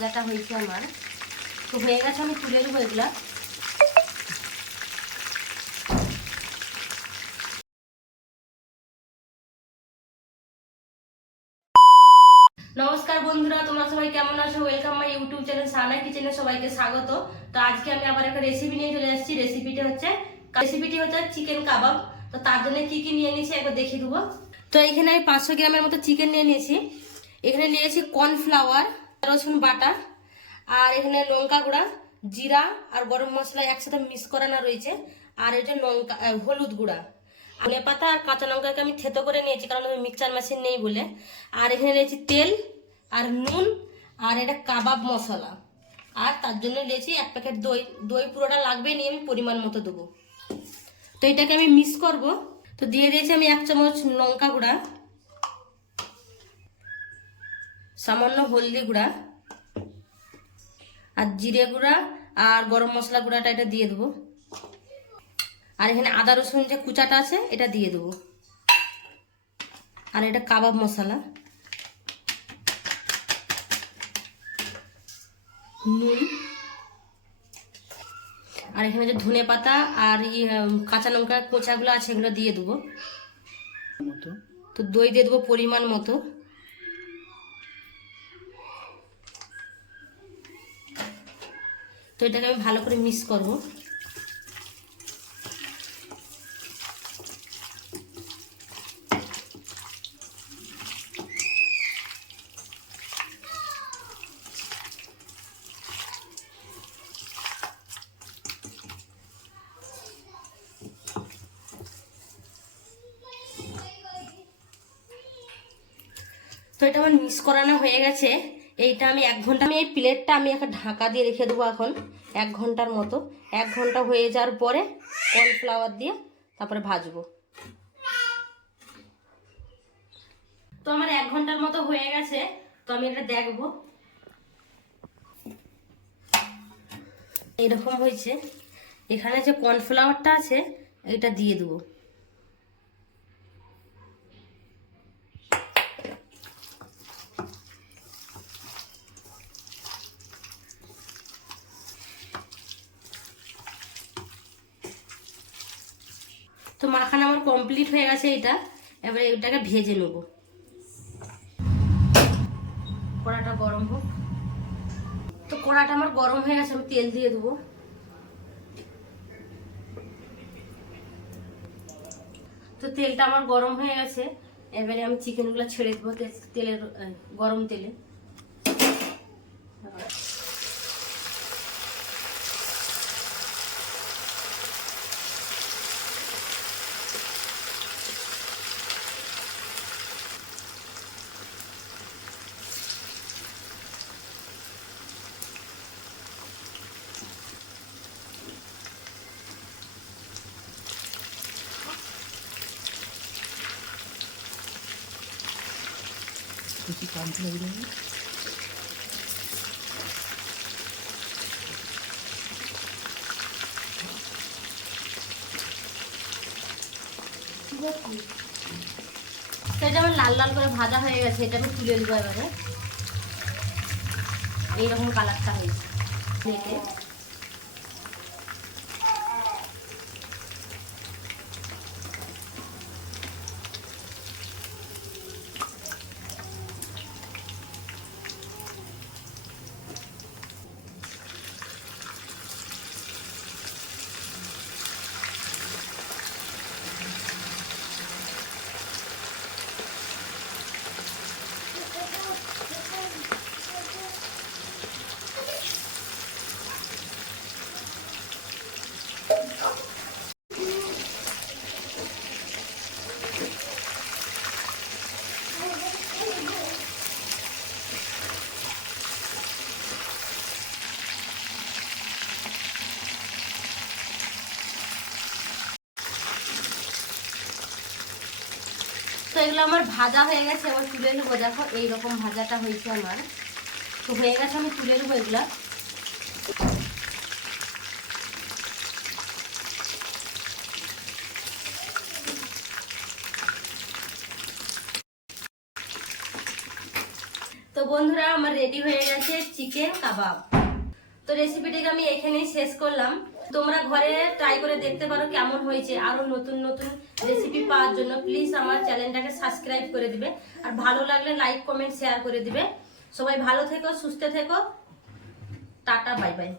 ভাজাটা হয়েছে আমার। তো হয়ে গেছে, আমি তুলে নেবো এগুলা। নমস্কার বন্ধুরা, তোমরা সবাই কেমন আছো? ওয়েলকাম মাই ইউটিউব চ্যানেল সানা কিচেনে সবাইকে স্বাগত। তো আজকে আমি আবার একটা রেসিপি নিয়ে চলে এসেছি। রেসিপিটি হচ্ছে চিকেন কাবাব। তো তার জন্য কি কি নিয়ে নিয়েছি একবার দেখিয়ে দেবো। তো এখানে আমি 500 গ্রামের মতো চিকেন নিয়ে নিয়েছি। এখানে নিয়েছি কর্নফ্লাওয়ার, রসুন বাটা, আর এখানে লঙ্কা গুঁড়া, জিরা আর গরম মশলা একসাথে মিক্স করানো রয়েছে। আর এটা লঙ্কা হলুদ গুঁড়া, ধনে পাতা আর কাঁচা লঙ্কাকে আমি থেতো করে নিয়েছি, কারণ আমি মিক্সচার মেশিন নেই বলে। আর এখানে নিয়েছি তেল আর নুন আর এটা কাবাব মশলা। আর তার জন্য নিয়েছি 1 প্যাকেট দই। দই পুরোটা লাগবে, নিয়ে আমি পরিমাণ মতো দেবো। তো এটাকে আমি মিক্স করব। তো দিয়ে দিয়েছি আমি 1 চামচ লঙ্কা গুঁড়া, সামান্য হলদি গুঁড়া আর জিরে গুঁড়া আর গরম মশলা গুঁড়াটা এটা দিয়ে দেবো। আর এখানে আদা রসুন যে কুচাটা আছে এটা দিয়ে দেবো। আর এটা কাবাব মশলা, নুন, আর এখানে যে ধনে পাতা আর কাঁচা লঙ্কা কোচাগুলো আছে এগুলো দিয়ে দেবো। তো দই দিয়ে দেবো পরিমাণ মতো। তো এটাকে আমি ভালো করে মিক্স করবো। তো এটা আমার মিক্স করানো হয়ে গেছে। এইটা আমি 1 ঘন্টা, আমি এই প্লেটটা আমি একটা ঢাকা দিয়ে রেখে দেবো এখন 1 ঘন্টার মতো। 1 ঘন্টা হয়ে যাওয়ার পরে কর্নফ্লাওয়ার দিয়ে তারপরে ভাজবো। তো আমার 1 ঘন্টার মতো হয়ে গেছে। তো আমি এটা দেখবো, এরকম হয়েছে। এখানে যে কর্নফ্লাওয়ারটা আছে এটা দিয়ে দেবো। তো মাখানো আমার কমপ্লিট হয়ে গেছে এটা। এবারে এটাকে ভেজে নেব। কড়াটা গরম হোক। তো কড়াটা আমার গরম হয়ে গেছে, আমি তেল দিয়ে দেবো। তো তেলটা আমার গরম হয়ে গেছে। এবারে আমি চিকেনগুলো ছেড়ে দেবো তেলের, গরম তেলে। এটা আমার লাল লাল করে ভাজা হয়ে গেছে। এটা আমি তুলে দেবো এবারে। এইরকম কালারটা হয়েছে প্লেটে। তো এগুলো আমার ভাজা হয়ে গেছে, এবার তুলে নেবো। দেখো এইরকম ভাজাটা হয়েছে আমার। তো হয়ে গেছে, আমি তুলে নেবো এগুলা। তো বন্ধুরা আমার রেডি হয়ে গেছে চিকেন কাবাব। তো রেসিপিটিকে আমি এখানেই শেষ করলাম। তোমরা ঘরে ট্রাই করে দেখতে পারো কেমন হয়েছে। আরো নতুন নতুন রেসিপি পাওয়ার জন্য প্লিজ আমার চ্যানেলটাকে সাবস্ক্রাইব করে দিবে, আর ভালো লাগলে লাইক কমেন্ট শেয়ার করে দিবে। সবাই ভালো থেকো, সুস্থ থেকো, টাটা বাই বাই।